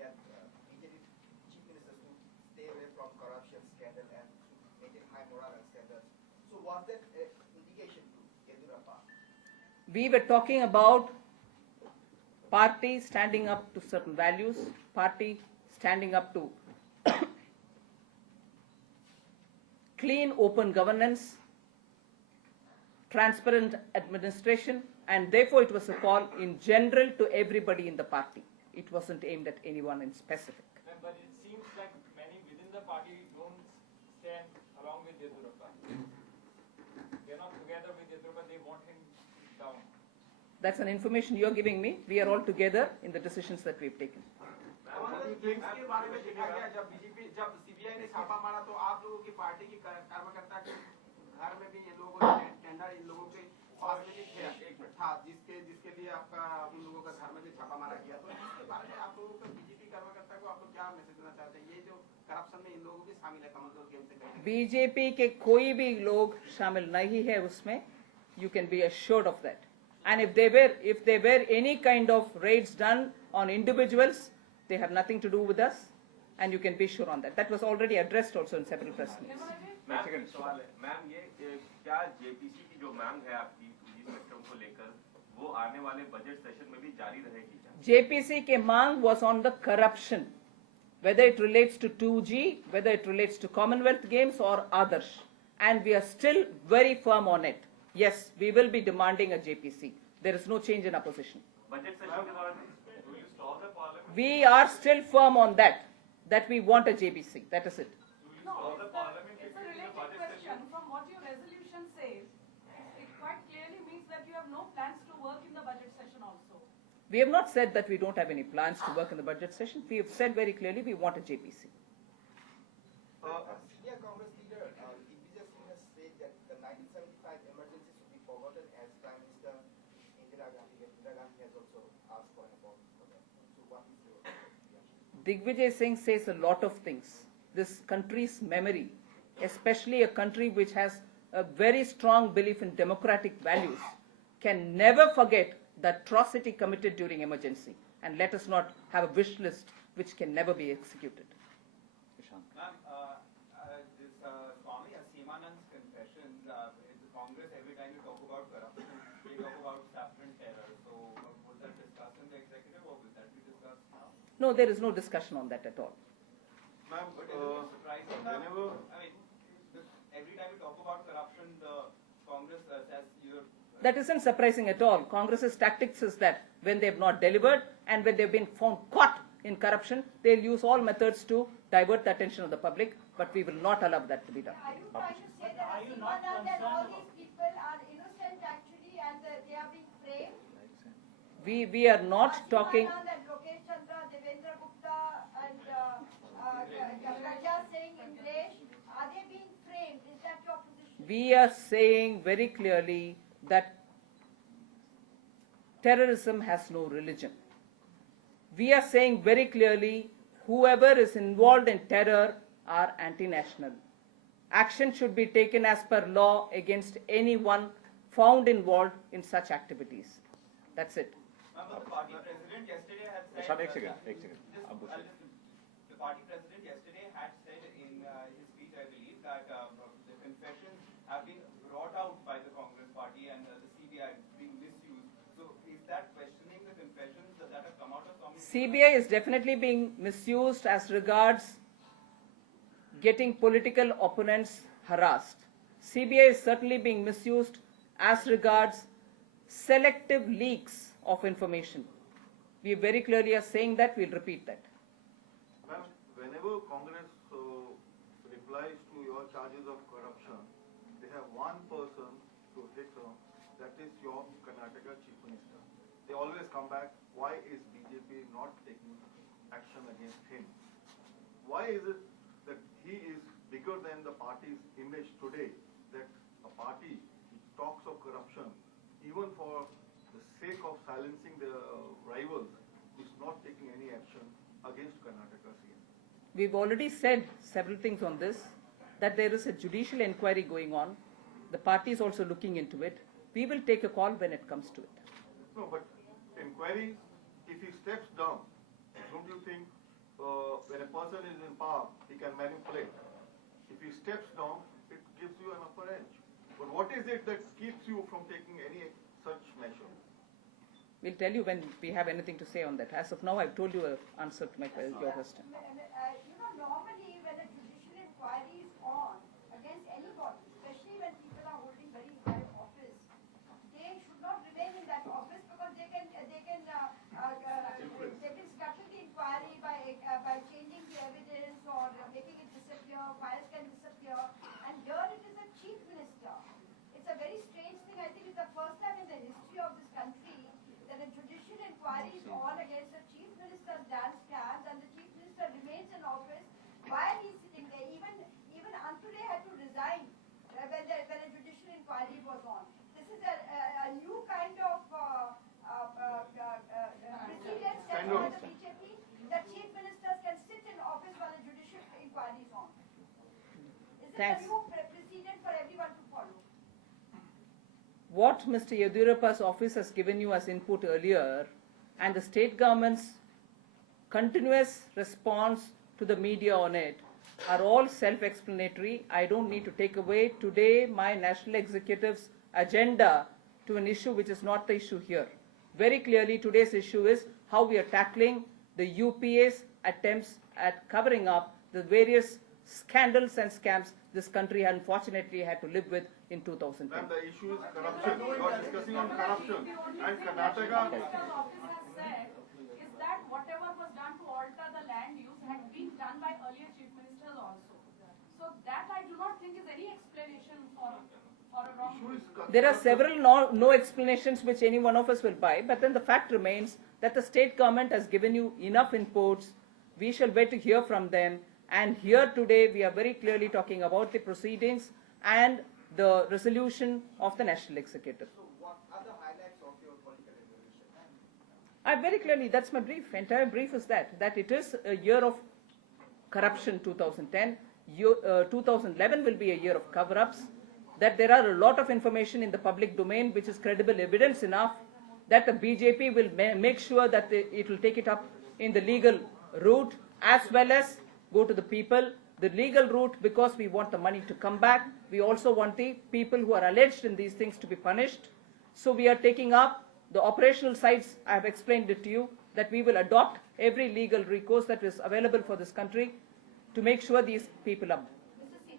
that BJP chief ministers to stay away from corruption scandal and maintain high moral and standards. So was that an indication to Yediyurappa? We were talking about party standing up to certain values, party standing up to clean, open governance, transparent administration, and therefore it was a call in general to everybody in the party. It wasn't aimed at anyone in specific. But it seems like many within the party don't stand along with Yediyurappa. They're not together with Yediyurappa, they want him down. That's an information you're giving me. We are all together in the decisions that we've taken. जब BJP जब CBI ने छापा मारा तो आप लोगों की party की कार्यकर्ता के घर में भी ये लोगों ने टेंडर इन लोगों के पास में भी था जिसके लिए आपका उन लोगों का घर में भी छापा मारा गया। तो इसके बारे में आप लोगों को बीजेपी कार्यकर्ता को आप लोग क्या मैसेज देना चाहते हैं? ये जो करप्शन में इन लोगों भी शामिल है कमल गेम से कहीं बीजेपी के कोई भी लोग शामिल नहीं है उसमें. You can be assured of that. And if there were any kind of raids done on individuals, they have nothing to do with us, and you can be sure on that. That was already addressed also in several press meetings. Ma'am ये क्या JPC की जो मांग है आपकी 2G spectrum को लेकर वो आने वाले बजट सेशन में भी जारी रहेगी क्या? JPC के मांग was on the corruption, whether it relates to 2G, whether it relates to Commonwealth Games or others, and we are still very firm on it. Yes, we will be demanding a JPC. There is no change in our position. Budget session के दौरान will you stop the parliament? We are still firm on that we want a JPC. That is it. No, it's a related question. From what your resolution says, it quite clearly means that you have no plans to work in the budget session also. We have not said that we don't have any plans to work in the budget session. We have said very clearly we want a JPC. Senior Congress leader Nirmala Singh has said that the 1975 emergency should be forgotten as Prime Minister Indira Gandhi has also asked for an apology for that. So what is your reaction? Digvijay Singh says a lot of things. This country's memory, especially a country which has a very strong belief in democratic values, can never forget the atrocity committed during emergency. And let us not have a wish list which can never be executed. Ma'am, this Swami Asimanand's confessions, in the Congress, every time you talk about corruption, you talk about saffron terror. So was that discussed in the executive or will that be discussed now? No, there is no discussion on that at all. Ma'am, but is it surprising that, every time you talk about corruption, the Congress says you're... That isn't surprising at all. Congress's tactics is that when they have not delivered and when they've been found caught in corruption, they'll use all methods to divert the attention of the public, but we will not allow that to be done. Are you trying to say that Asimanand and all these people are innocent actually and they are being framed? We are not talking... Asimanand and Lokesh Chandra, Devendra Gupta and Raja Singh, Indresh, are they being framed? Is that your position? We are saying very clearly that terrorism has no religion. We are saying very clearly whoever is involved in terror are anti-national. Action should be taken as per law against anyone found involved in such activities. That's it. The party president yesterday had said... The party president yesterday had said in his speech, I believe, that the confessions have been brought out by the Congress party and the CBI being misused. So is that questioning the confessions that have come out of Swami? CBI is definitely being misused as regards getting political opponents harassed. CBI is certainly being misused as regards selective leaks of information. We very clearly are saying that, we'll repeat that. Ma'am, whenever Congress replies to your charges of corruption, they have one person to hit on, that is your Karnataka Chief Minister. They always come back, why is BJP not taking action against him? Why is it that he is bigger than the party's image today, that a party which talks of corruption, even for the sake of silencing the rivals, is not taking any action against Karnataka CM? We've already said several things on this, that there is a judicial inquiry going on. The party is also looking into it. We will take a call when it comes to it. No, but inquiry, if he steps down, don't you think when a person is in power, he can manipulate. If he steps down, it gives you an upper edge. But what is it that keeps you from taking any such measure? We'll tell you when we have anything to say on that. As of now, I've told you an answer to your question. Normally when a judicial inquiry is on against anybody, especially when people are holding very high office, they should not remain in that office because they can structure the inquiry by changing the evidence or making it disappear. Files can disappear, and here it is a chief minister. It's a very strange thing. I think it's the first time in the history of this country that a judicial inquiry is on against the chief minister's dance scams, and the chief minister remains in office while he's sitting there. Even Anture had to resign when a judicial inquiry was on. This is a new kind of precedent set by the BJP that chief ministers can sit in office while a judicial inquiry is on. Is it a new precedent for everyone to follow? What Mr. Yediyurappa's office has given you as input earlier, and the state government's continuous response to the media on it, are all self-explanatory. I don't need to take away today my national executive's agenda to an issue which is not the issue here. Very clearly, today's issue is how we are tackling the UPA's attempts at covering up the various scandals and scams this country unfortunately had to live with in 2010. Ma'am, the issue is corruption. You are discussing on corruption. And Karnataka... Minister's office has said is that whatever was done to alter the land use had been done by earlier chief ministers also. So that I do not think is any explanation for a wrong. There are several no explanations which any one of us will buy, but then the fact remains that the state government has given you enough inputs. We shall wait to hear from them. And here today we are very clearly talking about the proceedings and the resolution of the National Executive. So what are the highlights of your political resolution? Very clearly, that's my brief. Entire brief is that it is a year of corruption, 2010. 2011 will be a year of cover-ups. That there are a lot of information in the public domain which is credible evidence enough that the BJP will make sure that it will take it up in the legal route as well as go to the people. The legal route, because we want the money to come back. We also want the people who are alleged in these things to be punished. So we are taking up the operational sides. I have explained it to you that we will adopt every legal recourse that is available for this country to make sure these people are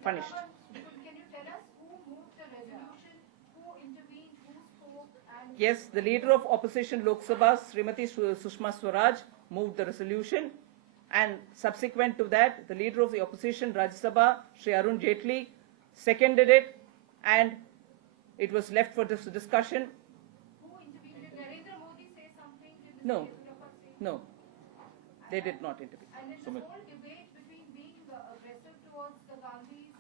punished. Can you tell us who moved the resolution, who intervened, who spoke, and... Yes, the leader of opposition Lok Sabha, Srimati Sushma Swaraj, moved the resolution. And subsequent to that, the leader of the opposition, Rajya Sabha, Shri Arun Jaitley, seconded it, and it was left for this discussion. Who intervened? Did Narendra Modi say something? Did No. Yediyurappa say? No, they did not intervene. And in the whole debate between being aggressive towards the Gandhis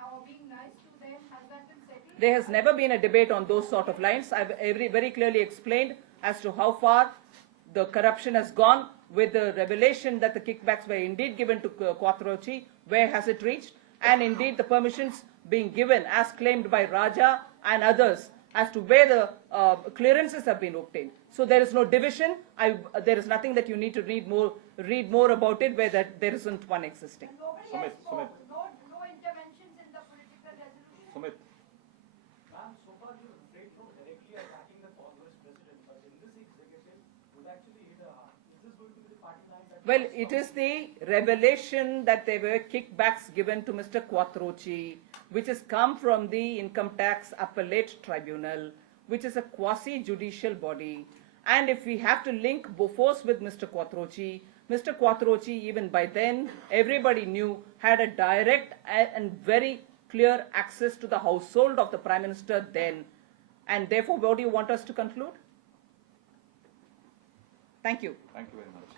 or being nice to them, has that been settled? There has never been a debate on those sort of lines. I've very clearly explained as to how far the corruption has gone with the revelation that the kickbacks were indeed given to Quattrochi. Where has it reached? And indeed the permissions being given as claimed by Raja and others as to where the clearances have been obtained. So there is no division. There is nothing that you need to read more about it where there isn't one existing. And nobody has spoke. No interventions in the political resolution. Sumit. Ma'am, so far you refrained from directly attacking the Congress president, but in this executive would actually hit a heart. Is this going to be the party line that... Well, it is the revelation that there were kickbacks given to Mr. Quattrochi, which has come from the Income Tax Appellate Tribunal, which is a quasi-judicial body. And if we have to link Bofors with Mr. Quattrochi, even by then, everybody knew, had a direct and very clear access to the household of the Prime Minister then. And therefore, what do you want us to conclude? Thank you. Thank you very much.